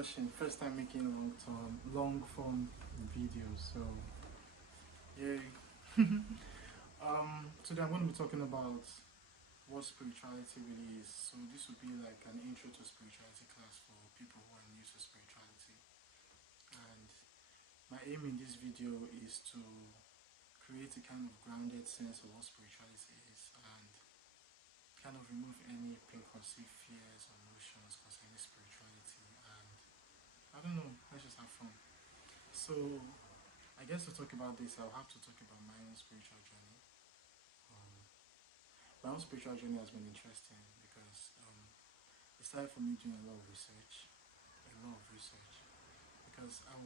blushing. First time making long form videos. So, yay. Today I'm going to be talking about what spirituality really is. So this would be like an intro to spirituality class for people who are new to spirituality. And my aim in this video is to create a kind of grounded sense of what spirituality is and kind of remove any preconceived fears or notions concerning spirituality. And I don't know, let's just have fun. So I guess to talk about this, I'll have to talk about my own spiritual journey. My own spiritual journey has been interesting because it started for me doing a lot of research, because I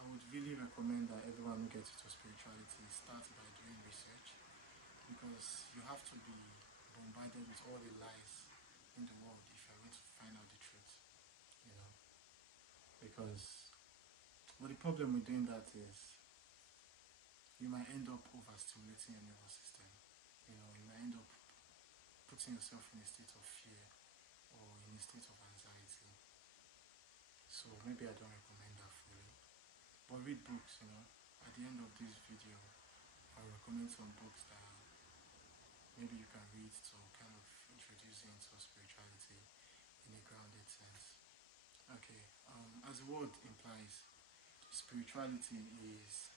would really recommend that everyone who gets into spirituality start by doing research, because you have to be bombarded with all the lies in the world if you're going to find out the truth, you know. Because the problem with doing that is you might end up overstimulating your nervous system. You know, you might end up putting yourself in a state of fear or in a state of anxiety. So maybe I don't recommend that fully. But read books, you know. At the end of this video, I'll recommend some books that maybe you can read to kind of introduce you into spirituality in a grounded sense. Okay, as the word implies, spirituality is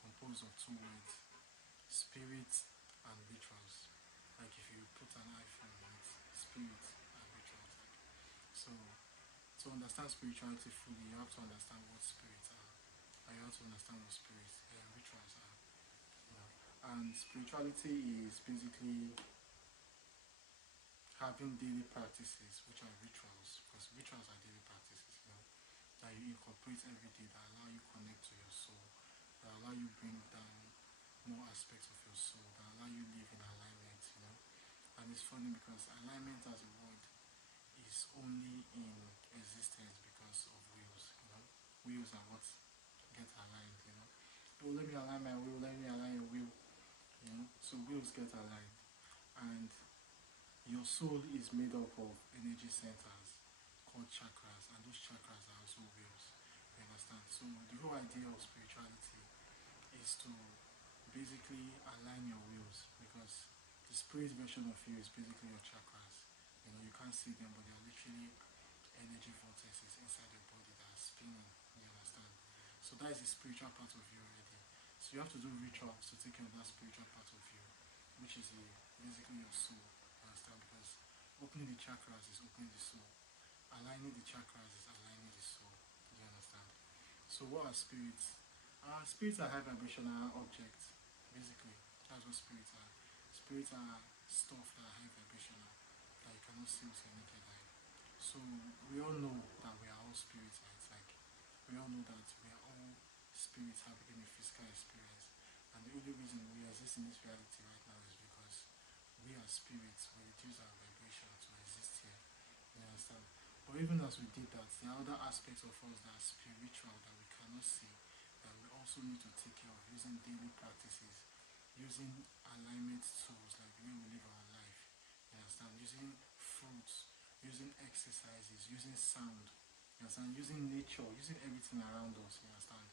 composed of two words: spirit and rituals. Like if you put an iPhone on it, spirit and rituals. Like, so to understand spirituality fully, you have to understand what spirits are, and you have to understand what spirits and rituals are. You know? And spirituality is basically having daily practices, which are rituals, because rituals are daily practices, you know, that you incorporate every day that allow you connect to your soul, that allow you bring down more aspects of your soul, that allow you live in alignment, you know. And it's funny because alignment as a word is only in existence because of wheels, you know. Wheels are what get aligned, you know. Oh, let me align my wheel, let me align your wheel, you know. So wheels get aligned. And your soul is made up of energy centers called chakras, and those chakras are also wheels. You understand? So the whole idea of spirituality is to basically align your wheels, because the spirit version of you is basically your chakras. You know, you can't see them, but they are literally energy vortices inside your body that are spinning. You understand? So that is the spiritual part of you already. So you have to do rituals to take care of that spiritual part of you, which is basically your soul. You understand? Because opening the chakras is opening the soul. Aligning the chakras is aligning the soul. Do you understand? So what are spirits? Spirits are high vibrational objects, basically. That's what spirits are. Spirits are stuff that are high vibrational, that you cannot see with your naked eye. So we all know that we are all spirits, right? It's like we all know that we are all spirits having a physical experience. And the only reason we exist in this reality right now is because we are spirits, we reduce our vibration to exist here. You understand? But even as we did that, there are other aspects of us that are spiritual that we cannot see, that we also need to take care of using daily practices, using alignment tools like the way we live our life. You understand? Using fruits, using exercises, using sound. You understand? Using nature, using everything around us. You understand?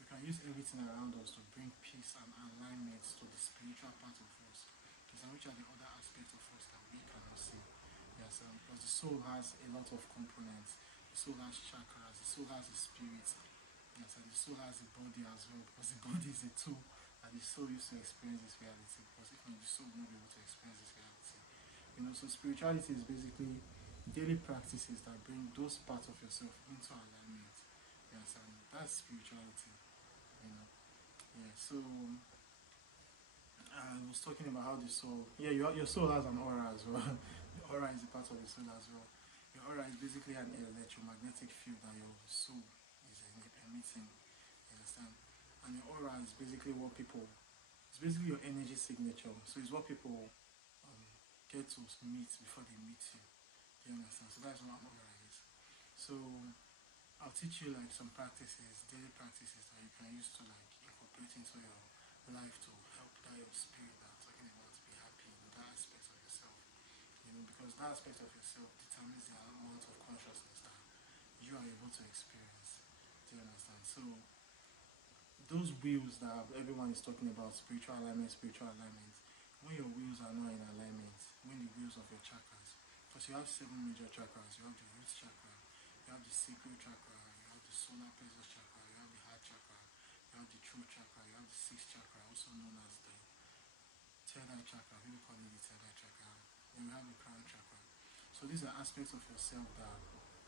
We can use everything around us to bring peace and alignment to the spiritual part of us. Which are the other aspects of us that we cannot see. Yes, because the soul has a lot of components. The soul has chakras, the soul has the spirit. Yes, and the soul has the body as well, because the body is a tool that the soul used to experience this reality. Because if not, the soul will not be able to experience this reality. You know, so spirituality is basically daily practices that bring those parts of yourself into alignment. Yes, and that's spirituality. You know, yeah. So I was talking about how the soul, yeah, your soul has an aura as well. The aura is a part of the soul as well. Your aura is basically an electromagnetic field that your soul is emitting. You understand? And your aura is basically what people, it's basically your energy signature. So it's what people get to meet before they meet you. Do you understand? So that's what an aura is. So I'll teach you like some practices, daily practices that you can use to like incorporate into your life to help that your spirit that I'm talking about to be happy in that aspect of yourself. You know, because that aspect of yourself determines the amount of consciousness that to experience. Do you understand? So those wheels that everyone is talking about, spiritual alignment, when your wheels are not in alignment, when the wheels of your chakras, because you have 7 major chakras, you have the root chakra, you have the sacral chakra, you have the solar plexus chakra, you have the heart chakra, you have the throat chakra, you have the sixth chakra, also known as the third eye chakra, people call it the third eye chakra, and you have the crown chakra. So these are aspects of yourself that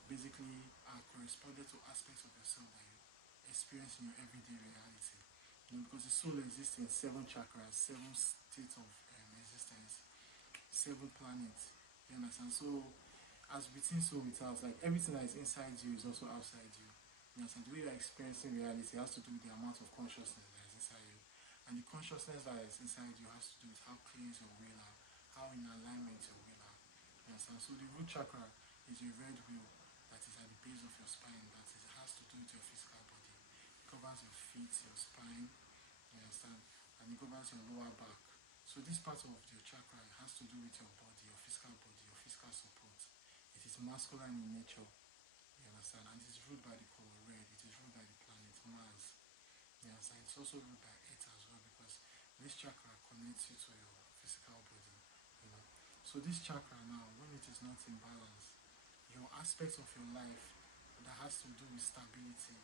basically are corresponded to aspects of yourself that you experience in your everyday reality. You know, because the soul exists in 7 chakras, 7 states of existence, 7 planets. You understand? So, as within, so without, like everything that is inside you is also outside you. You understand? The way you are experiencing reality has to do with the amount of consciousness that is inside you. And the consciousness that is inside you has to do with how clean your will are, how in alignment your will are. You understand? So, the root chakra is a red wheel that is at the base of your spine that is, has to do with your physical body. It covers your feet, your spine, you understand? And it covers your lower back. So this part of your chakra has to do with your body, your physical support. It is masculine in nature, you understand? And it is ruled by the color red. It is ruled by the planet Mars. You understand? It's also ruled by Earth as well because this chakra connects you to your physical body, you know. So this chakra now, when it is not in balance, your aspects of your life that has to do with stability,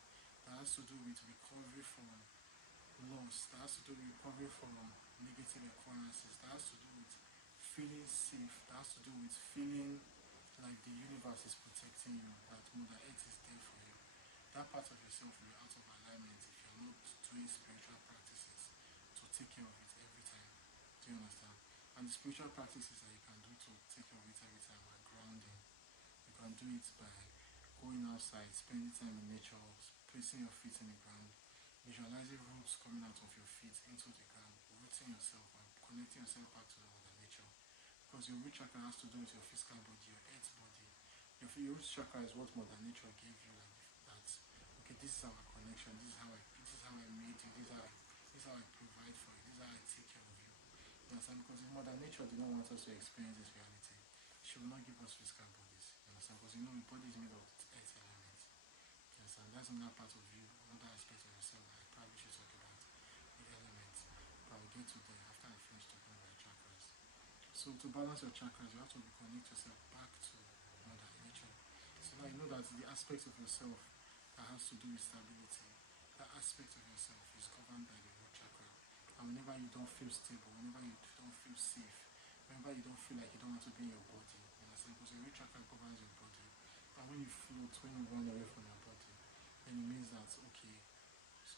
that has to do with recovery from loss, that has to do with recovery from negative occurrences, that has to do with feeling safe, that has to do with feeling like the universe is protecting you, that Mother Earth is there for you. That part of yourself will be out of alignment if you're not doing spiritual practices to take care of it every time. Do you understand? And the spiritual practices that you can do to take care of it every time are grounding. You can do it by going outside, spending time in nature, placing your feet in the ground, visualizing roots coming out of your feet into the ground, rooting yourself and connecting yourself back to Mother Nature. Because your root chakra has to do with your physical body, your earth body. Your root chakra is what Mother Nature gave you, like that. Okay, this is our connection. This is how I made you. This is how I provide for you. This is how I take care of you. You understand? Because if Mother Nature did not want us to experience this reality, she will not give us physical bodies. You understand? Because you know the body is made of earth elements. You understand? That's another part of you, another aspect of yourself that I probably should talk about, the elements. But I'll get to there after I finish talking about chakras. So to balance your chakras, you have to reconnect yourself back to Mother Nature. So now you know that the aspect of yourself that has to do with stability, that aspect of yourself is governed by the root chakra. And whenever you don't feel stable, whenever you don't feel safe, whenever you don't feel like you don't want to be in your body, you understand? Because your root chakra governs your body. And when you float, when you run away from your body, then it means that, okay,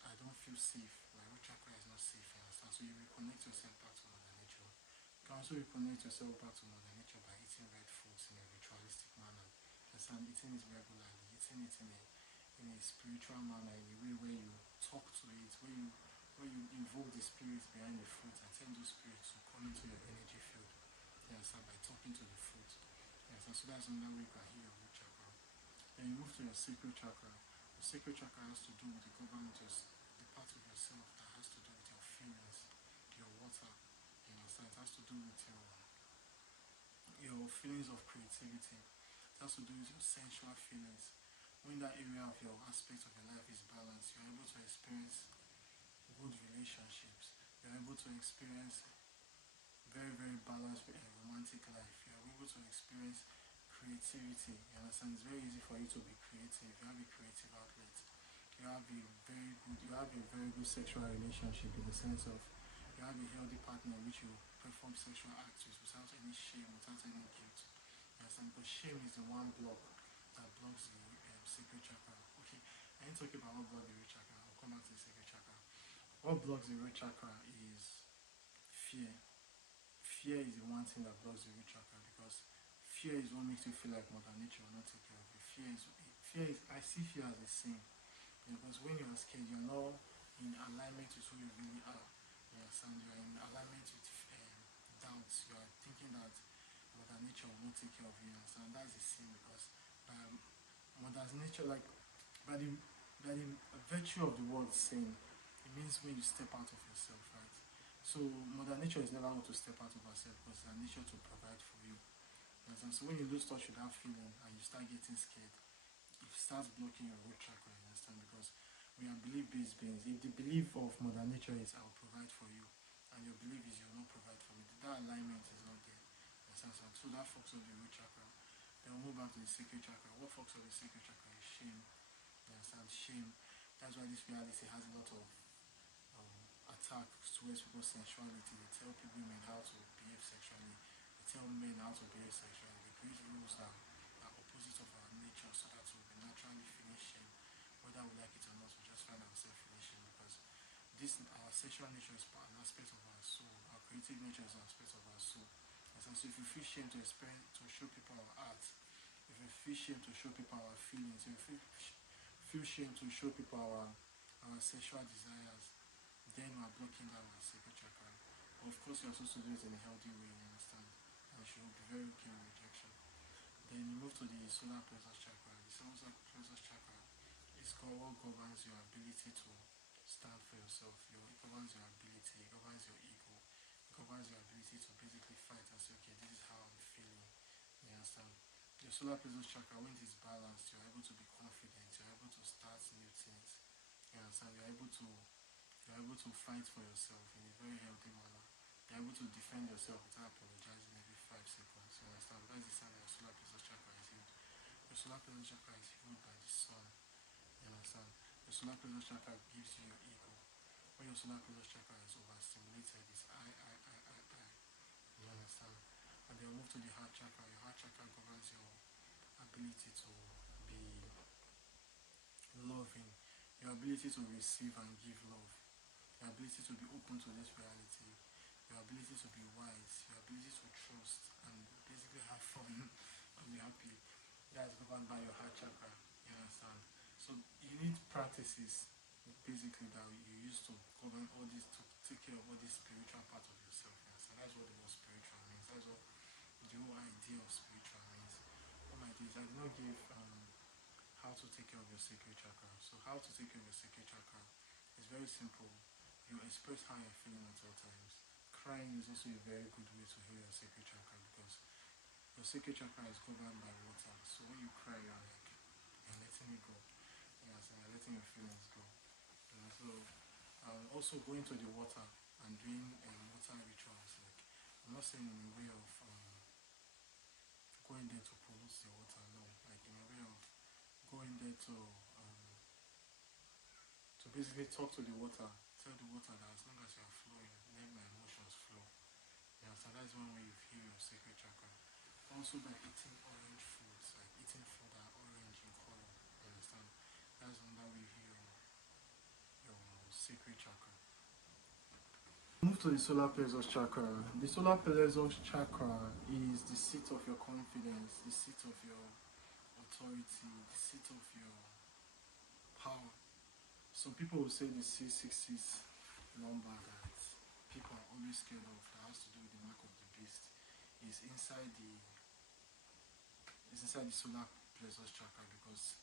I don't feel safe. My root chakra is not safe, you understand? So you reconnect yourself back to Mother Nature. You can also reconnect yourself back to Mother Nature by eating red foods in a ritualistic manner. You understand? Eating it regularly, eating it in a spiritual manner, in a way where you talk to it, where you invoke the spirits behind the fruit and tell those spirits to come into your energy field. You understand? By talking to the fruit. You understand? So that's another way you can heal your root chakra. Then you move to your sacral chakra. The sacral chakra has to do with the government, the part of yourself that has to do with your feelings, your water. You understand? It has to do with your feelings of creativity. It has to do with your sensual feelings. When that area of your aspect of your life is balanced, you're able to experience good relationships. You're able to experience very, very balanced romantic life. You're able to experience creativity. You understand? It's very easy for you to be creative. You have a creative outlet. You have a very good sexual relationship in the sense of you have a healthy partner which you perform sexual acts with without any shame, without any guilt. You understand? Because shame is the one block that blocks the sacral chakra. Okay, I ain't talking about what blocks the root chakra. I'll come back to the sacral chakra. What blocks the root chakra is fear. Fear is the one thing that blocks the root chakra because fear is what makes you feel like Mother Nature will not take care of you. I see fear as a sin. Because when you're scared, you're not in alignment with who you really are. You understand? You're in alignment with doubts. You are thinking that Mother Nature will not take care of you. You understand? That's a sin because Mother Nature, like by the virtue of the word sin, it means when you step out of yourself, right? So Mother Nature is never going to step out of herself because it's her nature to provide for you. You understand? So when you lose touch with that feeling and you start getting scared, it starts blocking your root chakra, you understand? Because we are belief-based beings. If the belief of Mother Nature is I will provide for you, and your belief is you will not provide for me, that alignment is not there. You understand? So that fucks up the root chakra. Then we'll move back to the sacral chakra. What fucks up the sacral chakra is shame. You understand? Shame. That's why this reality has a lot of attacks towards people's sensuality. They tell people women how to behave sexually. They tell men how to behave sexually. They create rules that are opposite of our nature, so that we'll be naturally feeling shame. Whether we like it or not, we just find ourselves feeling shame, because this our sexual nature is an aspect of our soul. Our creative nature is an aspect of our soul. And so if you feel shame to show people our art, if you feel shame to show people our feelings, if you feel shame to show people our sexual desires, then we are blocking that with the sacral chakra. But of course, you are supposed to do it in a healthy way, you understand? And you should be very okay with rejection. Then you move to the solar plexus chakra. The solar plexus chakra is what governs your ability to stand for yourself. It governs your ability, it governs your ego, it governs your ability to basically fight and say, okay, this is how I'm feeling. You understand? Your solar plexus chakra, when it is balanced, you're able to be confident, you're able to start new things. You understand? You're able to fight for yourself in a very healthy manner. You're able to defend yourself without apologizing every 5 seconds. You understand? That's the sign that your solar plexus chakra is healed. Your solar plexus chakra is healed by the sun. You understand? Your solar plexus chakra gives you your ego. When your solar plexus chakra is overstimulated, it's I. You understand? And then move to the heart chakra. Your heart chakra governs your ability to be loving, your ability to receive and give love, your ability to be open to this reality, your ability to be wise, your ability to trust and basically have fun and be happy. That is governed by your heart chakra. You understand? So you need practices basically that you use to govern all this, to take care of all this spiritual part of yourself. You understand? That's what the word spiritual means. That's what the whole idea of spiritual means. What I did is I did not give how to take care of your sacral chakra. So how to take care of your sacral chakra is very simple. You express how you're feeling at all times. Crying is also a very good way to heal your sacral chakra, because your sacral chakra is governed by water. So when you cry, you're letting it go. You're letting your feelings go. So also going to the water and doing water rituals. Like, I'm not saying in a way of going there to pollute the water, no. Like in a way of going there to basically talk to the water, tell the water that as long as you are flowing, let my emotions flow. Yeah, so that's one way you heal your sacral chakra. Also by eating orange foods, like eating food that are orange in color. You understand? That's another way you heal your sacral chakra. Move to the solar plexus chakra. The solar plexus chakra is the seat of your confidence, the seat of your authority, the seat of your power. Some people will say the 666 number that people are always scared of, that has to do with the mark of the beast, is inside the solar plexus chakra, because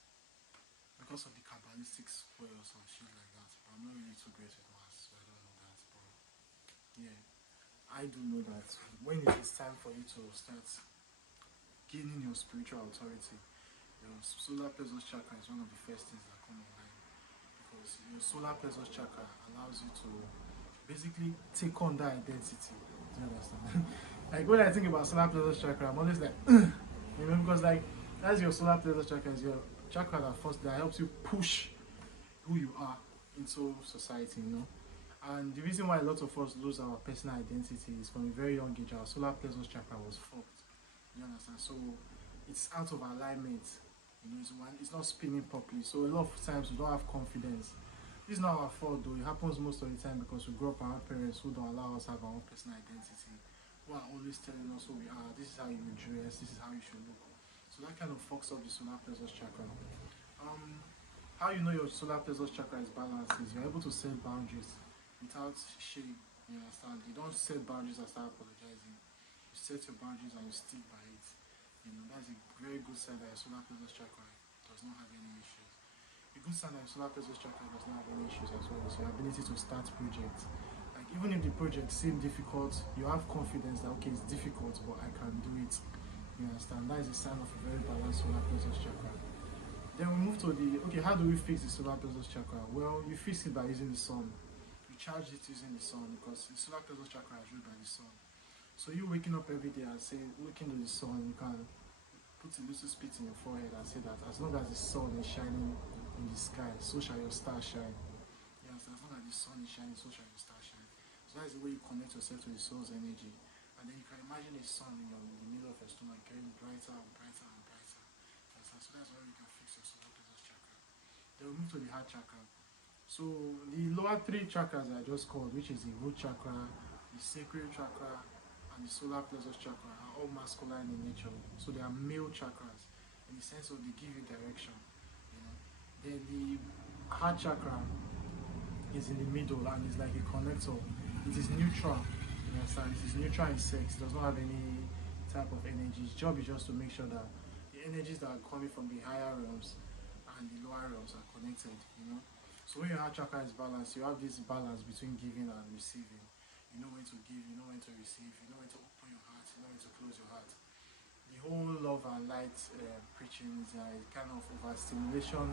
of the Kabbalistic spoils and shit like that. But I'm not really too great with maths, so I don't know that. But yeah, I do know that when it is time for you to start gaining your spiritual authority, your solar plexus chakra is one of the first things that come online. Because your solar plexus chakra allows you to basically take on that identity. Do you understand? Like when I think about solar plexus chakra, I'm always like, you know, because like that's your solar plexus chakra, is your chakra that helps you push who you are into society, you know. And the reason why a lot of us lose our personal identity is from a very young age. Our solar plexus chakra was fucked. You understand? So it's out of alignment. You know, it's not spinning properly. So a lot of times we don't have confidence. This is not our fault though. It happens most of the time because we grow up with our parents who don't allow us to have our own personal identity, who are always telling us who we are. This is how you dress. This is how you should look. So that kind of fucks up the solar plexus chakra. How you know your solar plexus chakra is balanced is you're able to set boundaries without shame. You understand? You don't set boundaries and start apologizing. You set your boundaries and you stick by it. You know, that's a very good sign that your solar plexus chakra does not have any issues. A good sign that your solar plexus chakra does not have any issues as well is your ability to start projects. Like even if the project seems difficult, you have confidence that okay, it's difficult, but I can do it. You understand? That is a sign of a very balanced solar plexus chakra. Then we move to the, okay, how do we fix the solar plexus chakra? Well, you fix it by using the sun. You charge it using the sun, because the solar plexus chakra is ruled by the sun. So you waking up every day and say, looking to the sun, you can put a little spit in your forehead and say that as long as the sun is shining in the sky, so shall your star shine. Yes, as long as the sun is shining, so shall your star shine. So that is the way you connect yourself to the soul's energy. And then you can imagine the sun in the middle of your stomach getting brighter and brighter and brighter. Yes, so that's how you can fix your solar plexus chakra. Then we move to the heart chakra. So the lower three chakras I just called, which is the root chakra, the sacral chakra, and the solar plexus chakra, are all masculine in nature. So they are male chakras in the sense of they give you direction. You know. Then the heart chakra is in the middle and is like a connector. It is neutral. You understand? It is neutral in sex. It does not have any type of energy. Its job is just to make sure that the energies that are coming from the higher realms and the lower realms are connected. You know. So when your heart chakra is balanced, you have this balance between giving and receiving. You know when to give, you know when to receive, you know when to open your heart, you know when to close your heart. The whole love and light preaching is a kind of overstimulation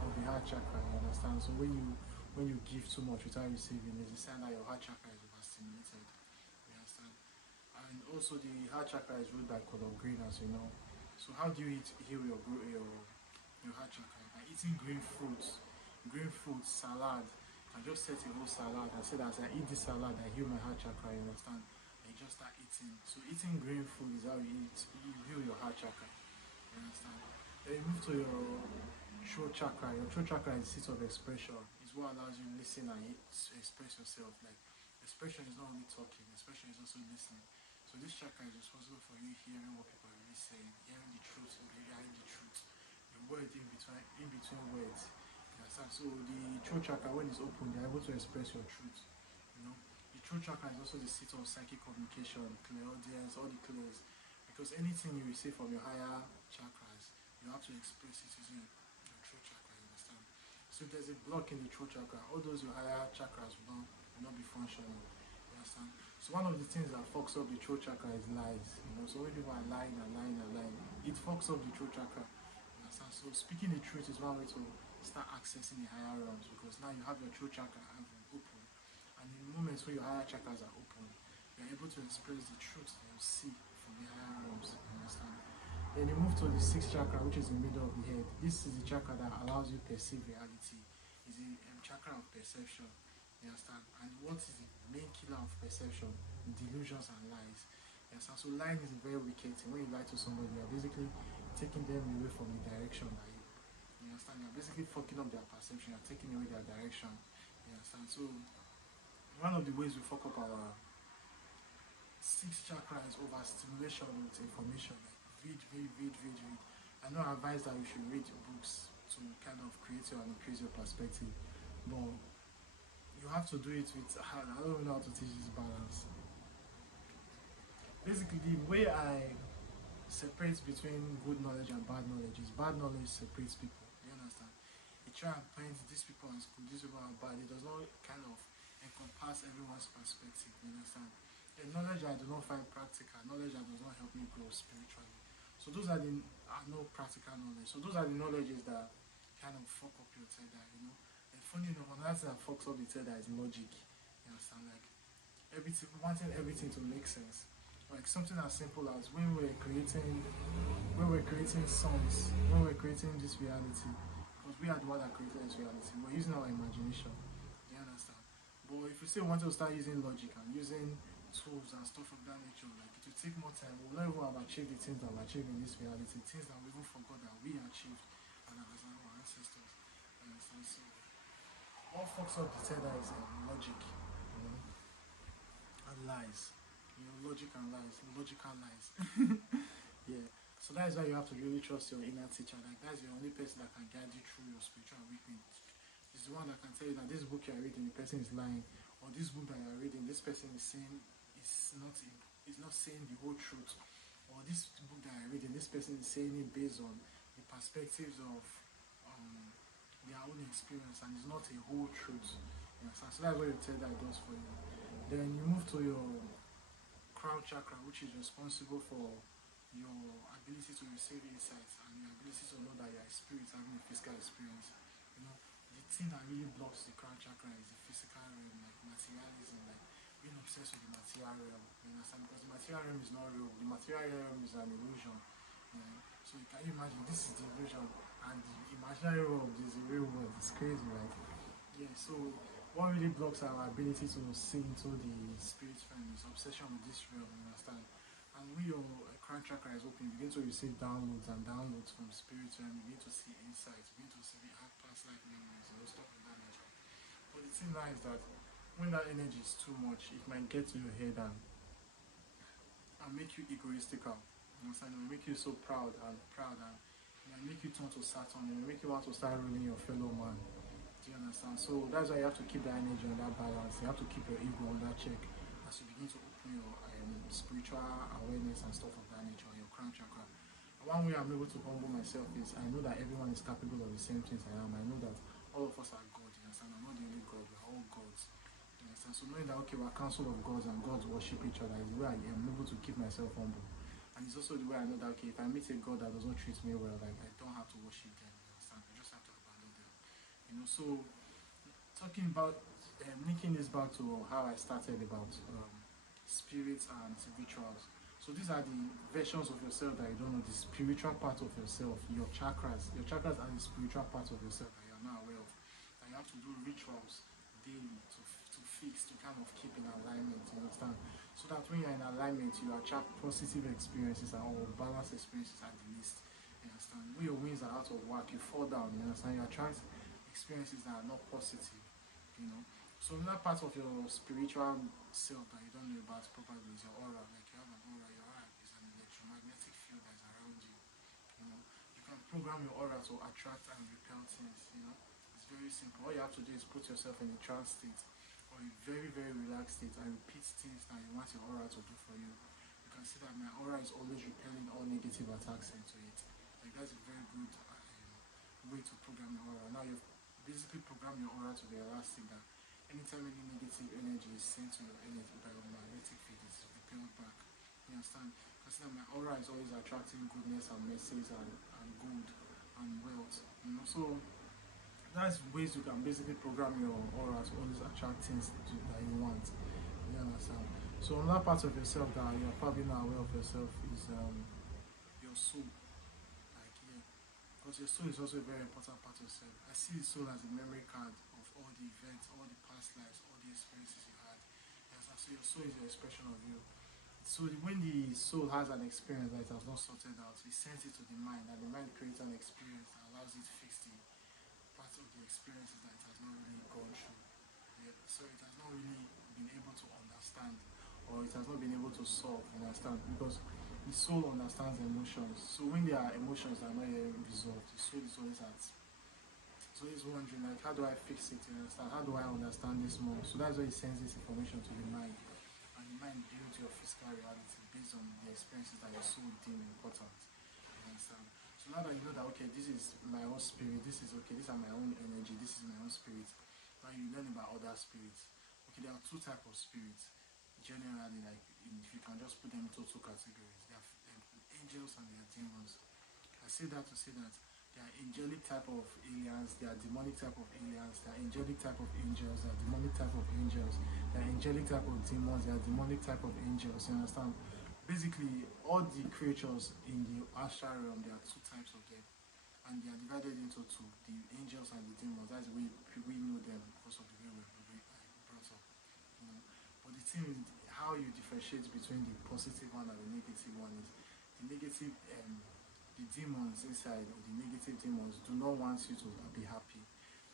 of the heart chakra, you understand? So when you give too much without receiving, it's a sign that your heart chakra is overstimulated, you understand? And also the heart chakra is ruled by color green, as you know. So how do you heal your heart chakra? By eating green fruits, salad. I just set a whole salad. I said as I eat this salad, I heal my heart chakra, you understand? And you just start eating. So eating green food is how you heal your heart chakra. You understand? Then you move to your throat chakra. Your throat chakra is the seat of expression. It's what allows you to listen and express yourself. Like expression is not only talking, expression is also listening. So this chakra is responsible for you hearing what people are really saying, hearing the truth, hearing the truth. The word in between words. So the throat chakra, when it's open, you're able to express your truth. You know, the throat chakra is also the seat of psychic communication, clairaudience, all the clairs. Because anything you receive from your higher chakras, you have to express it using your throat chakra. You understand? So if there's a block in the throat chakra, all those your higher chakras will not be functioning. You understand? So one of the things that fucks up the throat chakra is lies. You know, so when people are lying and lying and lying, it fucks up the throat chakra. So speaking the truth is one way to start accessing the higher realms, because now you have your throat chakra open, and in moments where your higher chakras are open, you're able to express the truth that you see from the higher realms. You understand? Then you move to the sixth chakra, which is in the middle of the head. This is the chakra that allows you to perceive reality. It's the chakra of perception. You understand? And what is the main killer of perception? Delusions and lies. You understand? So lying is a very wicked thing. When you lie to somebody, you're basically taking them away from the direction that you understand? You're basically fucking up their perception, you're taking away their direction. You understand? So one of the ways we fuck up our sixth chakra is overstimulation with information. Like read. I know I advise that you should read books to kind of create and increase your perspective, but you have to do it with I don't even know how to teach this balance. Basically, the way I separate between good knowledge and bad knowledge is bad knowledge separates people. You understand? You try and paint these people as good, these people are bad. It does not kind of encompass everyone's perspective. You understand? The knowledge I do not find practical, knowledge that does not help me grow spiritually. So those are no practical knowledge. So those are the knowledges that kind of fuck up your third eye, you know. And funny enough, another thing that fucks up the third eye is logic. You understand? Like wanting everything to make sense. Like something as simple as when we're creating songs, when we're creating this reality, because we are the one that created this reality, we're using our imagination. You understand? But if you say we want to start using logic and using tools and stuff of that nature, like it will take more time. We'll not even have achieved the things that we're achieving in this reality, things that we even forgot that we achieved and as our ancestors. You understand? So what fucks up the third eye is logic, you know, and lies. You know, logic and lies, logical lies. Yeah. So that is why you have to really trust your inner teacher. Like that's the only person that can guide you through your spiritual awakening. It's the one that can tell you that this book you are reading, the person is lying, or this book that you are reading, this person is saying is not saying the whole truth, or this book that I read, and this person is saying it based on the perspectives of their own experience, and it's not a whole truth. You know, so that's what you tell that it does for you. Then you move to your crown chakra, which is responsible for your ability to receive insights and your ability to know that you are a spirit having a physical experience. You know, the thing that really blocks the crown chakra is the physical realm, like materialism, like being obsessed with the material realm. You understand? Because the material realm is not real. The material realm is an illusion. You know? So can you imagine this is the illusion and the imaginary world is the real world? It's crazy, right? Yeah, so what really blocks our ability to see into the spirit realm is obsession with this realm, you understand? And when your crown chakra is open, you begin to receive downloads and downloads from spirit realm, you begin to see insights, you begin to see the past life memories, stuff of that nature. But the thing now is that when that energy is too much, it might get to your head and make you egoistical. You understand? It will make you so proud and it might make you turn to Saturn, it will make you want to start ruling your fellow man. Do you understand? So that's why you have to keep that energy on that balance. You have to keep your ego on that check as you begin to open your spiritual awareness and stuff of that nature, your crown chakra. And one way I'm able to humble myself is I know that everyone is capable of the same things I am. I know that all of us are God. You understand? I'm not the only God. We're all gods. You understand? So knowing that okay, we're a council of gods and gods worship each other is the way I am able to keep myself humble. And it's also the way I know that okay, if I meet a God that doesn't treat me well, like I don't have to worship them. You understand? I just have to abandon them. You know, so talking about linking this back to how I started about spirits and rituals. So these are the versions of yourself that you don't know, the spiritual part of yourself, your chakras. Your chakras are the spiritual part of yourself that you are not aware of. And you have to do rituals daily to fix, to kind of keep in alignment, you understand? So that when you're in alignment, you attract positive experiences or balanced experiences at the least. You understand? When your wings are out of whack, you fall down, you understand? You attract experiences that are not positive, you know. So another part of your spiritual self that you don't know about probably is your aura. Like you have an aura, your aura is an electromagnetic field that's around you. You know, you can program your aura to attract and repel things, you know. It's very simple. All you have to do is put yourself in a trance state or a very, very relaxed state and repeat things that you want your aura to do for you. You can see that my aura is always repelling all negative attacks into it. Like that's a very good way to program your aura. Now you've basically programmed your aura to be elastic that anytime any negative energy is sent to your energy by your magnetic field, it's repelled back. You understand? Consider my aura is always attracting goodness and mercies and good and wealth. You know, so that's ways you can basically program your aura to always attract things that you want. You understand? So another part of yourself that you're probably not aware of yourself is your soul. Like yeah, because your soul is also a very important part of yourself. I see the soul as a memory card of all the events, all the past lives, all the experiences you had. Yes, so your soul is an expression of you. So when the soul has an experience that it has not sorted out, it sends it to the mind, and the mind creates an experience that allows it to fix the parts of the experiences that it has not really gone through. Yeah, so it has not really been able to understand, or it has not been able to solve, you understand? Because the soul understands emotions. So when there are emotions that are not yet resolved, the soul is always at. So it's wondering like, how do I fix it? You understand? How do I understand this more? So that's why it sends this information to the mind, and the mind builds your physical reality based on the experiences that your soul deems important. You understand? So now that you know that okay, this is my own spirit, this is okay, these are my own energy, this is my own spirit. Now you learn about other spirits. Okay, there are two types of spirits. Generally, like if you can just put them into two categories, there are angels and there are demons. I say that to say that there are angelic type of aliens, there are demonic type of aliens, there are angelic type of angels, there are demonic type of angels, there are angelic type of demons, there are demonic type of angels, you understand? Basically, all the creatures in the astral realm, there are two types of them. And they are divided into two, the angels and the demons. That's the way we know them because of the way we brought up. You know? But the thing is, how you differentiate between the positive one and the negative one is the negative the demons inside, or the negative demons, do not want you to be happy.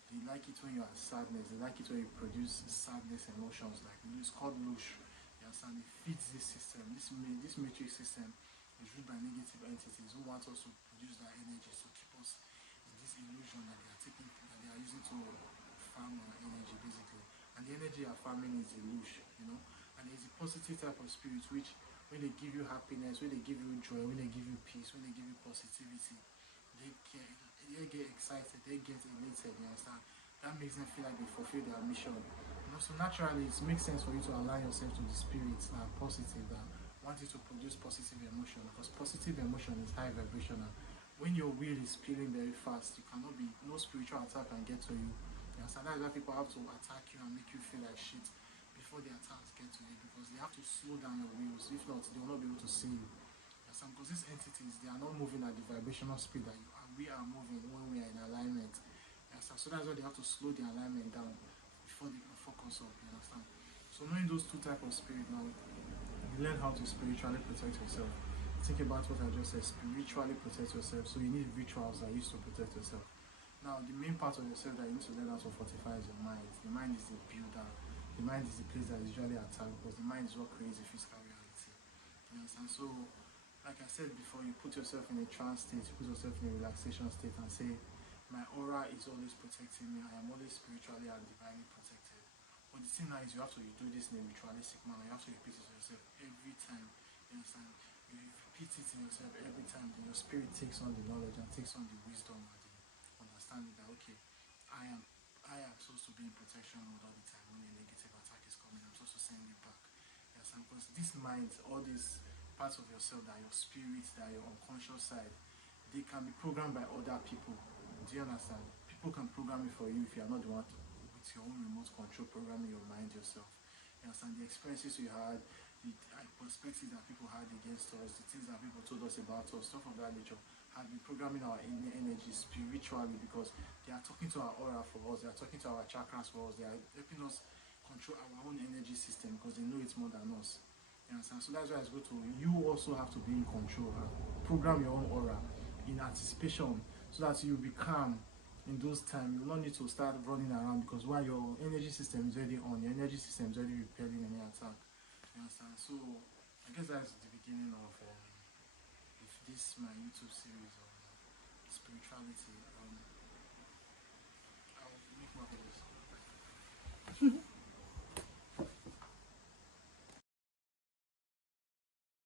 They like it when you are sadness. They like it when you produce sadness emotions. Like it's called lush. You understand? It feeds this system. This matrix system is ruled by negative entities who want us to produce that energy to keep us in this illusion that they are taking, that they are using to farm our energy basically. And the energy you are farming is a lush, you know. And there's a positive type of spirit which, when they give you happiness, when they give you joy, when they give you peace, when they give you positivity, they get excited, they get elated, you understand? That makes them feel like they fulfill their mission. You know, so naturally it makes sense for you to align yourself to the spirits that are positive, that want you to produce positive emotion, because positive emotion is high vibrational. when your will is spilling very fast, you cannot be, no spiritual attack can get to you. You understand? That's why people have to attack you and make you feel like shit before the attacks get to you, because they have to slow down your wheels. If not, they will not be able to see you. You understand? Because these entities, they are not moving at the vibrational speed that you are. We are moving when we are in alignment. You understand? So that's why they have to slow the alignment down before they can focus up. You understand? So knowing those two types of spirit now, you learn how to spiritually protect yourself. Think about what I just said, spiritually protect yourself. So you need rituals that you use to protect yourself. Now, the main part of yourself that you need to learn how to fortify is your mind. The mind is the builder. The mind is the place that is usually attacked, because the mind is what creates the physical reality. You understand? So, like I said before, you put yourself in a trance state, you put yourself in a relaxation state and say, my aura is always protecting me. I am always spiritually and divinely protected. But the thing now is you have to do this in a ritualistic manner. You have to repeat it to yourself every time. You understand? You repeat it to yourself every time, then your spirit takes on the knowledge and takes on the wisdom and the understanding that, okay, I am supposed to be in protection mode all the time. When a negative attack is coming, I'm supposed to send it back. You understand? Because this mind, all these parts of yourself, that your spirit, that your unconscious side, they can be programmed by other people. Do you understand? People can program it for you if you are not the one to, with your own remote control, programming your mind yourself. You understand? The experiences you had, the perspectives that people had against us, the things that people told us about us, stuff of that nature, have been programming our energy spiritually, because they are talking to our aura for us, they are talking to our chakras for us, they are helping us control our own energy system, because they know it's more than us. You understand? So that's why it's good to, you also have to be in control and program your own aura in anticipation, so that you be calm in those times. You will not need to start running around, because while your energy system is already on, your energy system is already repelling any attack. You understand? So I guess that's the beginning of this my YouTube series on spirituality.